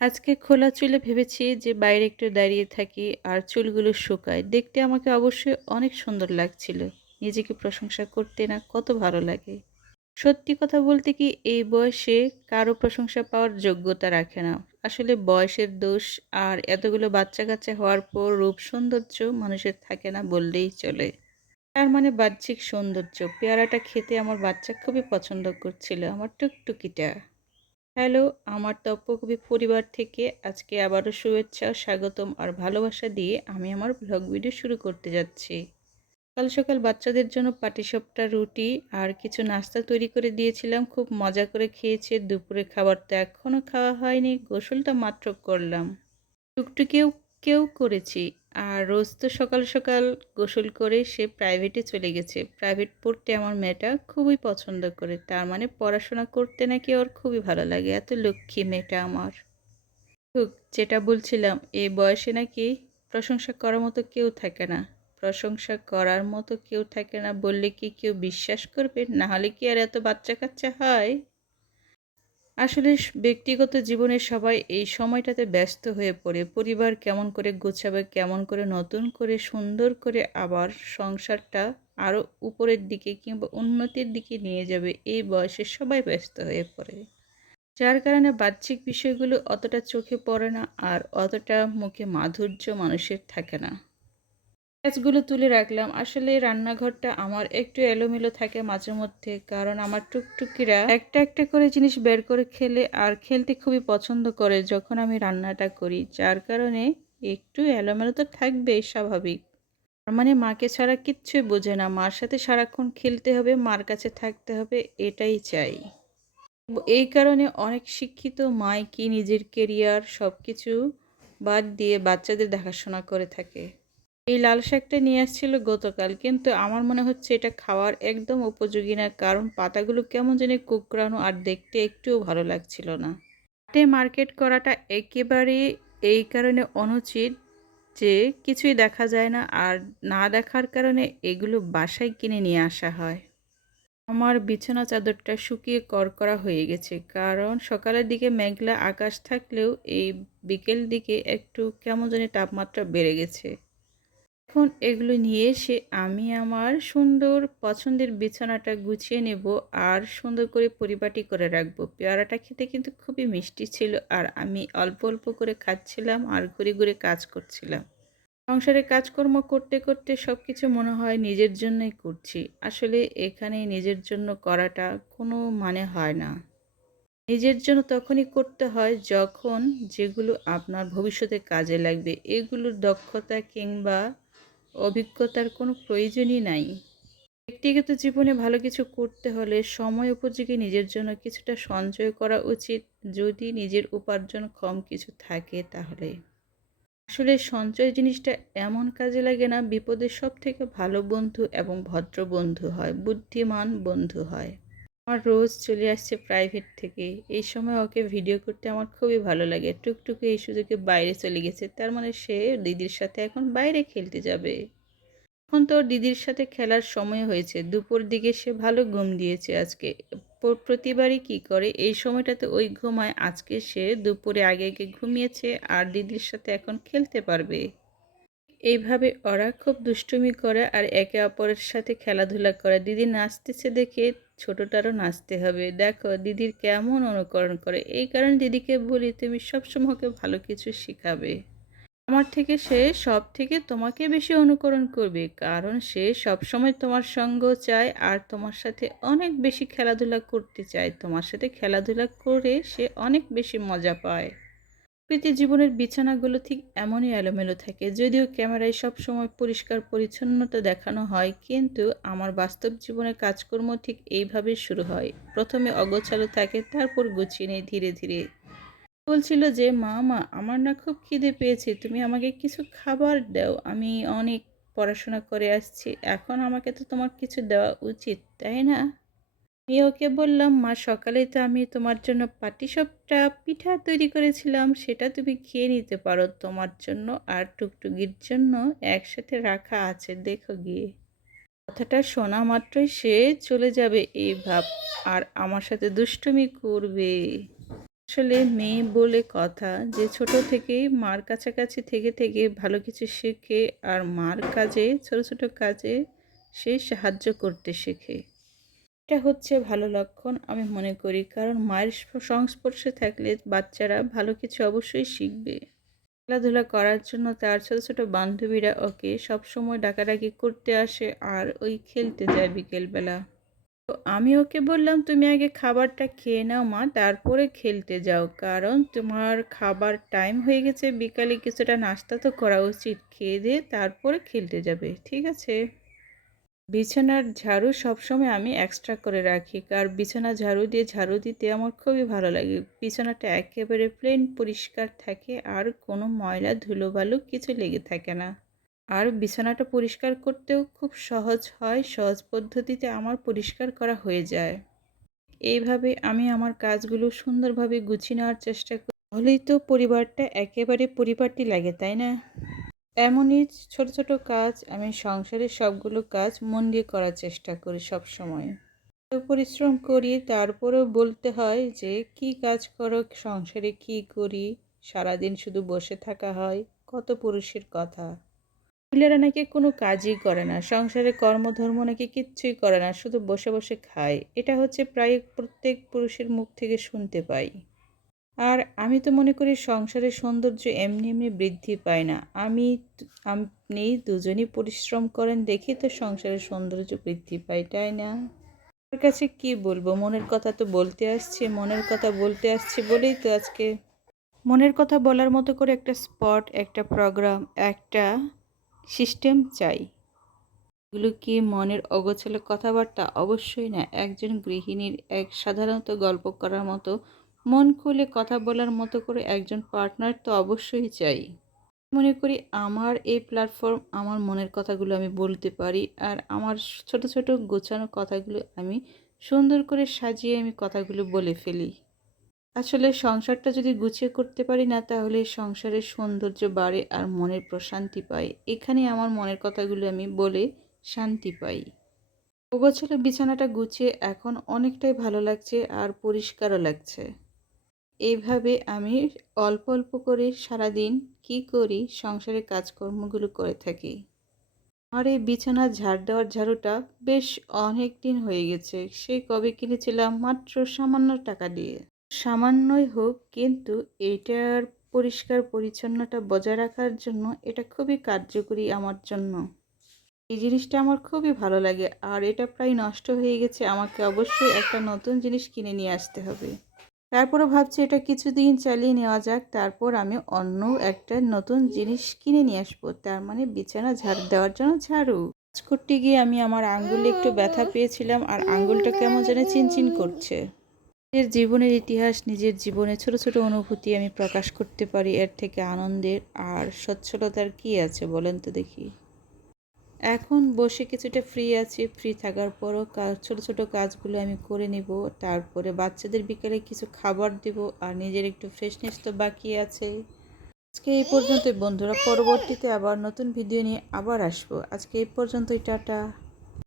আজকে খোলা চুলে ভেবেছি যে বাইরে একটু দাঁড়িয়ে থাকি আর চুলগুলো শুকায়। দেখতে আমাকে অবশ্যই অনেক সুন্দর লাগছিল। নিজেকে প্রশংসা করতে না কত ভালো লাগে। সত্যি কথা বলতে কি এই বয়সে কারো প্রশংসা পাওয়ার যোগ্যতা রাখে না। আসলে বয়সের দোষ আর এতগুলো বাচ্চা-কাচ্চা হওয়ার পর রূপ সৌন্দর্য মানুষের থাকে না বললেই চলে। তার মানে বাহ্যিক সৌন্দর্য। পেয়ারাটা খেতে আমার বাচ্চা খুবই পছন্দ করছিল, আমার টুকটুকিটা। হ্যালো, আমার তপকবি পরিবার থেকে আজকে আবারও শুভেচ্ছা, স্বাগতম আর ভালোবাসা দিয়ে আমি আমার ব্লগ ভিডিও শুরু করতে যাচ্ছি। সকাল সকাল বাচ্চাদের জন্য পাটিসাপটা, রুটি আর কিছু নাস্তা তৈরি করে দিয়েছিলাম। খুব মজা করে খেয়েছে। দুপুরে খাবার তো এখনও খাওয়া হয়নি, গোসলটা মাত্র করলাম। টুকটুকিও কেউ করেছি। আর রোজ তো সকাল সকাল গোসল করে সে প্রাইভেটে চলে গেছে। প্রাইভেট পড়তে আমার মেয়েটা খুবই পছন্দ করে। তার মানে পড়াশোনা করতে নাকি ওর খুবই ভালো লাগে। এত লক্ষ্মী মেয়েটা আমার। যেটা বলছিলাম, এই বয়সে নাকি প্রশংসা করার মতো কেউ থাকে না। প্রশংসা করার মতো কেউ থাকে না বললে কি কেউ বিশ্বাস করবে? না হলে কি আর এত বাচ্চা কাচ্চা হয়? আসলে ব্যক্তিগত জীবনে সবাই এই সময়টাতে ব্যস্ত হয়ে পড়ে। পরিবার কেমন করে গোছাবে, কেমন করে নতুন করে সুন্দর করে আবার সংসারটা আরও উপরের দিকে কিংবা উন্নতির দিকে নিয়ে যাবে, এই বয়সে সবাই ব্যস্ত হয়ে পড়ে। যার কারণে বাহ্যিক বিষয়গুলো অতটা চোখে পড়ে না আর অতটা মুখে মাধুর্য মানুষের থাকে না। কাজগুলো তুলে রাখলাম। আসলে রান্নাঘরটা আমার একটু এলোমেলো থাকে মাঝে মধ্যে, কারণ আমার টুকটুকিরা একটা একটা করে জিনিস বের করে খেলে আর খেলতে খুবই পছন্দ করে যখন আমি রান্নাটা করি, যার কারণে একটু এলোমেলো তো থাকবেই, স্বাভাবিক। তার মানে মাকে ছাড়া কিচ্ছুই বোঝে না, মার সাথে সারাক্ষণ খেলতে হবে, মার কাছে থাকতে হবে, এটাই চাই। এই কারণে অনেক শিক্ষিত মাই কি নিজের কেরিয়ার সব কিছু বাদ দিয়ে বাচ্চাদের দেখাশোনা করে থাকে। এই লাল শাকটা নিয়ে আসছিল গতকাল, কিন্তু আমার মনে হচ্ছে এটা খাওয়ার একদম উপযোগী না, কারণ পাতাগুলো কেমন জানি কুকড়ানো আর দেখতে একটুও ভালো লাগছিল না। হাটে মার্কেট করাটা একেবারে এই কারণে অনুচিত যে কিছুই দেখা যায় না, আর না দেখার কারণে এগুলো বাসায় কিনে নিয়ে আসা হয়। আমার বিছানা চাদরটা শুকিয়ে কড়কড়া হয়ে গেছে, কারণ সকালের দিকে মেঘলা আকাশ থাকলেও এই বিকেল দিকে একটু কেমন জানি তাপমাত্রা বেড়ে গেছে। এখন এগুলো নিয়ে এসে আমি আমার সুন্দর পছন্দের বিছানাটা গুছিয়ে নেব আর সুন্দর করে পরিপাটি করে রাখবো। পেয়ারাটা খেতে কিন্তু খুবই মিষ্টি ছিল আর আমি অল্প অল্প করে খাচ্ছিলাম আর ঘুরে ঘুরে কাজ করছিলাম। সংসারে কাজকর্ম করতে করতে সব কিছু মনে হয় নিজের জন্যই করছি। আসলে এখানে নিজের জন্য করাটা কোনো মানে হয় না। নিজের জন্য তখনই করতে হয় যখন যেগুলো আপনার ভবিষ্যতে কাজে লাগবে। এগুলোর দক্ষতা কিংবা অভিজ্ঞতার কোনো প্রয়োজনই নাই। ব্যক্তিগত জীবনে ভালো কিছু করতে হলে সময় উপযোগী নিজের জন্য কিছুটা সঞ্চয় করা উচিত। যদি নিজের উপার্জন কম কিছু থাকে তাহলে। আসলে সঞ্চয় জিনিসটা এমন কাজে লাগে না, বিপদের সবথেকে ভালো বন্ধু এবং ভদ্র বন্ধু হয়, বুদ্ধিমান বন্ধু হয়। আমার রোজ চলে আসছে প্রাইভেট থেকে। এই সময় ওকে ভিডিও করতে আমার খুবই ভালো লাগে। টুকটুকি এই সুযোগে বাইরে চলে গেছে। তার মানে সে দিদির সাথে এখন বাইরে খেলতে যাবে। এখন তো ওর দিদির সাথে খেলার সময় হয়েছে। দুপুর দিকে সে ভালো ঘুম দিয়েছে আজকে। প্রতিবারই কি করে এই সময়টাতে ওই ঘুমায়, আজকে সে দুপুরে আগে আগে ঘুমিয়েছে আর দিদির সাথে এখন খেলতে পারবে। এইভাবে ওরা খুব দুষ্টুমি করে আর একে অপরের সাথে খেলাধুলা করে। দিদি নাচতেছে দেখে ছোটটারও নাচতে হবে। দেখো দিদির কেমন অনুকরণ করে। এই কারণে দিদিকে বলি তুমি সবসময় ওকে ভালো কিছু শেখাবে। আমার থেকে সে সব থেকে তোমাকে বেশি অনুকরণ করবে, কারণ সে সবসময় তোমার সঙ্গ চায় আর তোমার সাথে অনেক বেশি খেলাধুলা করতে চায়। তোমার সাথে খেলাধুলা করে সে অনেক বেশি মজা পায়। প্রকৃতি জীবনের বিছানাগুলো ঠিক এমনই এলোমেলো থাকে। যদিও ক্যামেরায় সবসময় পরিষ্কার পরিচ্ছন্নতা দেখানো হয়, কিন্তু আমার বাস্তব জীবনের কাজকর্ম ঠিক এইভাবেই শুরু হয়। প্রথমে অগোছালো থাকে, তারপর গুছিয়ে নেই ধীরে ধীরে। বলছিল যে মা আমার না খুব খিদে পেয়েছে, তুমি আমাকে কিছু খাবার দাও, আমি অনেক পড়াশোনা করে আসছি, এখন আমাকে তো তোমার কিছু দেওয়া উচিত, তাই না? আমি ওকে বললাম মা সকালেই তো আমি তোমার জন্য পাটিসাপটা পিঠা তৈরি করেছিলাম, সেটা তুমি খেয়ে নিতে পারো, তোমার জন্য আর টুকটুকির জন্য একসাথে রাখা আছে, দেখো গিয়ে। কথাটা শোনা মাত্রই সে চলে যাবে এই ভাব আর আমার সাথে দুষ্টুমি করবে। আসলে মেয়ে বলে কথা যে ছোট থেকেই মার কাছাকাছি থেকে থেকে ভালো কিছু শেখে আর মার কাজে ছোট ছোট কাজে সে সাহায্য করতে শেখে। এটা হচ্ছে ভালো লক্ষণ আমি মনে করি, কারণ মায়ের সংস্পর্শে থাকলে বাচ্চারা ভালো কিছু অবশ্যই শিখবে। খেলাধুলা করার জন্য তার ছোট ছোট বান্ধবীরা ওকে সবসময় ডাকাডাকি করতে আসে আর ওই খেলতে যায় বিকেলবেলা। তো আমি ওকে বললাম, তুমি আগে খাবারটা খেয়ে নাও মা, তারপরে খেলতে যাও, কারণ তোমার খাবার টাইম হয়ে গেছে, বিকালে কিছুটা নাস্তা তো করা উচিত, খেয়ে দিয়ে তারপরে খেলতে যাবে, ঠিক আছে? বিছানার ঝাড়ু সবসময় আমি এক্সট্রা করে রাখি, কারণ বিছানা ঝাড়ু দিয়ে ঝাড়ু দিতে আমার খুবই ভালো লাগে। বিছানাটা একেবারে প্লেন পরিষ্কার থাকে আর কোনো ময়লা ধুলোবালু কিছু লেগে থাকে না। আর বিছানাটা পরিষ্কার করতেও খুব সহজ হয়, সহজ পদ্ধতিতে আমার পরিষ্কার করা হয়ে যায়। এইভাবে আমি আমার কাজগুলো সুন্দরভাবে গুছিয়ে নেওয়ার চেষ্টা করি, তাহলেই তো পরিবারটা একেবারে পরিপাটি লাগে, তাই না? এমনই ছোট ছোট কাজ আমি সংসারের সবগুলো কাজ মন দিয়ে করার চেষ্টা করি সব সময়। তো পরিশ্রম করি, তারপরেও বলতে হয় যে কি কাজ করো, সংসারে কি করি, সারাদিন শুধু বসে থাকা হয়, কত পুরুষের কথা। মহিলারা নাকি কোনো কাজই করে না, সংসারে কর্মধর্ম নাকি কিচ্ছুই করে না, শুধু বসে বসে খায়। এটা হচ্ছে প্রায় প্রত্যেক পুরুষের মুখ থেকে শুনতে পাই। আর আমি তো মনে করি সংসারের সৌন্দর্য এমনি এমনি বৃদ্ধি পায় না। আপনি দুজনই পরিশ্রম করেন দেখেই তো সংসারের সৌন্দর্য বৃদ্ধি পায়, তাই না? আপনার কাছে কি বলবো, মনের কথা তো বলতে আসছি, মনের কথা বলতে আসছি বলেই তো আজকে মনের কথা বলার মতো করে একটা স্পট, একটা প্রোগ্রাম, একটা সিস্টেম চাই। এগুলো কি মনের অগোছালো কথাবার্তা? অবশ্যই না। একজন গৃহিণীর সাধারণত গল্প করার মতো, মন খুলে কথা বলার মতো করে একজন পার্টনার তো অবশ্যই চাই। মনে করি আমার এই প্ল্যাটফর্ম, আমার মনের কথাগুলো আমি বলতে পারি, আর আমার ছোট ছোট গোছানো কথাগুলো আমি সুন্দর করে সাজিয়ে আমি কথাগুলো বলে ফেলি। আসলে সংসারটা যদি গুছিয়ে করতে পারি না, তাহলে সংসারের সৌন্দর্য বাড়ে আর মনের প্রশান্তি পাই। এখানে আমার মনের কথাগুলো আমি বলে শান্তি পাই। গোছালো বিছানাটা গুছিয়ে এখন অনেকটাই ভালো লাগছে আর পরিষ্কারও লাগছে। এইভাবে আমি অল্প অল্প করে সারাদিন কি করি, সংসারের কাজকর্মগুলো করে থাকি। আর এই বিছানা ঝাড় দেওয়ার ঝাড়ুটা বেশ অনেক দিন হয়ে গেছে, সেই কবে কিনেছিলাম মাত্র সামান্য টাকা দিয়ে। সামান্যই হোক, কিন্তু এটার পরিষ্কার পরিচ্ছন্নতা বজায় রাখার জন্য এটা খুবই কার্যকরী আমার জন্য। এই জিনিসটা আমার খুবই ভালো লাগে, আর এটা প্রায় নষ্ট হয়ে গেছে, আমাকে অবশ্যই একটা নতুন জিনিস কিনে নিয়ে আসতে হবে। তারপরও ভাবছি এটা কিছুদিন চালিয়ে নেওয়া যাক, তারপর আমি অন্য একটা নতুন জিনিস কিনে নিয়ে আসবো, তার মানে বিছানা ঝাড় দেওয়ার জন্য ঝাড়ু। কাজ করতে গিয়ে আমি আমার আঙ্গুলে একটু ব্যথা পেয়েছিলাম, আর আঙ্গুলটা কেমন যেন চিনচিন করছে। নিজের জীবনের ইতিহাস, নিজের জীবনে ছোট ছোট অনুভূতি আমি প্রকাশ করতে পারি, এর থেকে আনন্দের আর সচ্ছলতার কি আছে বলেন তো দেখি। এখন বসে কিছুটা ফ্রি আছি, ফ্রি থাকার পরও ছোট ছোট কাজগুলো আমি করে নিব, তারপরে বাচ্চাদের বিকেলে কিছু খাবার দেব, আর নিজের একটু ফ্রেশনেস তো বাকি আছে। আজকে এই পর্যন্তই বন্ধুরা, পরবর্তীতে আবার নতুন ভিডিও নিয়ে আবার আসবো। আজকে এই পর্যন্তই, টাটা।